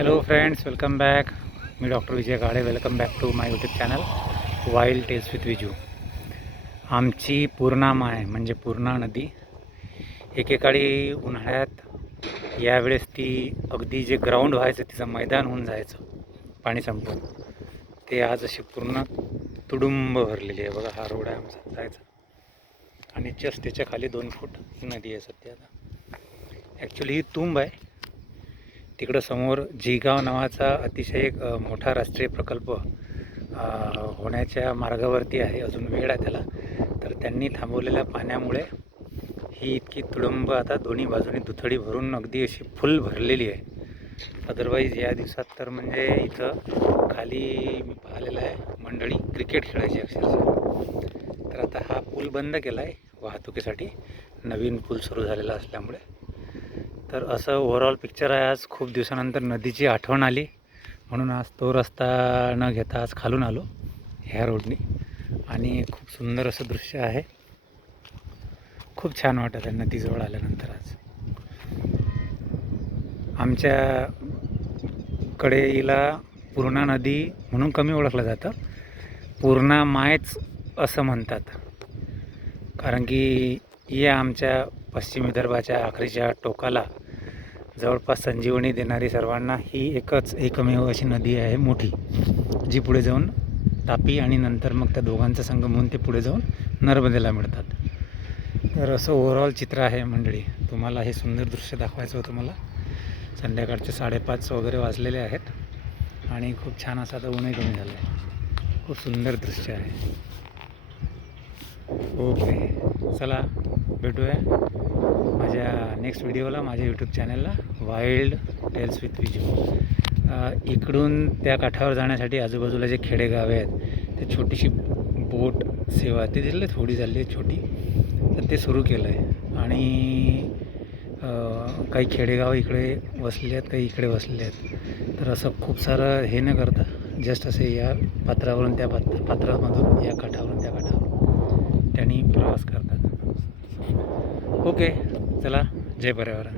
Hello friends, welcome back. मी doctor Vijay Kale. Welcome back to my YouTube channel wild tales with Viju. आमची पूर्णा माय म्हणजे पूर्णा नदी एकेकाळी उन्हाळ्यात यावेळेस ती अगदी जे ग्राउंड व्हायचं, तिचं मैदान होऊन जायचं पाणी संपून, ते आज अशी पूर्ण तुडुंब भरलेली आहे. बघा, हा रोड आहे आमचा जायचा, आणि जस्ट त्याच्या खाली 2 फूट नदी आहे सध्या. आता ॲक्च्युली ही तुंब आहे. तिकडं समोर जिगाव नावाचा अतिशय एक मोठा राष्ट्रीय प्रकल्प होण्याच्या मार्गावरती आहे. अजून वेळ आहे त्याला. तर त्यांनी थांबवलेल्या पाण्यामुळे ही इतकी तुडुंब आता दोन्ही बाजूनी दुथडी भरून अगदी अशी फुल भरलेली आहे. अदरवाईज या दिवसात तर म्हणजे इथं खाली मी पाहिलेलं आहे मंडळी क्रिकेट खेळायची अक्षरशः. तर आता हा पूल बंद केला आहे वाहतुकीसाठी, नवीन पूल सुरू झालेला असल्यामुळे. तर असं ओव्हरऑल पिक्चर आहे. आज खूप दिवसानंतर नदीची आठवण आली, म्हणून आज तो रस्ता न घेता आज खालून आलो ह्या रोडनी, आणि खूप सुंदर असं दृश्य आहे. खूप छान वाटत आहे नदीजवळ आल्यानंतर. आज आमच्या कडेला पूर्णा नदी म्हणून कमी ओळखलं जातं, पूर्णा मायच असं म्हणतात, कारण की या आमच्या पश्चिम विदर्भाच्या आखरीच्या टोकाला जवळपास संजीवनी देणारी सर्वांना ही एकमेव अशी नदी आहे मोठी, जी पुढे जाऊन तापी आणि नंतर मग त्या दोघांचा संगम होऊन ते पुढे जाऊन नर्मदेला मिळतात. तर असं ओव्हरऑल चित्र आहे मंडळी. तुम्हाला हे सुंदर दृश्य दाखवायचं होतं मला. संध्याकाळचे 5:30 वगैरे वाजलेले आहेत, आणि खूप छान असं आता ऊनही कमी झालं आहे. खूप सुंदर दृश्य आहे. ओके, चला भेटूया माझ्या नेक्स्ट व्हिडिओला, माझ्या यूट्यूब चॅनलला वाईल्ड टेल्स विथ विजू. इकडून त्या काठावर जाण्यासाठी आजूबाजूला जे खेडेगावे आहेत, ते छोटीशी बोट सेवा ते दिली थोडी झाली आहे छोटी, तर ते सुरू केलं आहे. आणि काही खेडेगाव इकडे वसले आहेत, काही इकडे वसले आहेत. तर असं खूप सारं हे न करता जस्ट असे या पात्रावरून त्या पात्रामधून या काठावरून त्या काठावर त्यांनी प्रवास करतात. ओके, चला, जय पर्यावरण.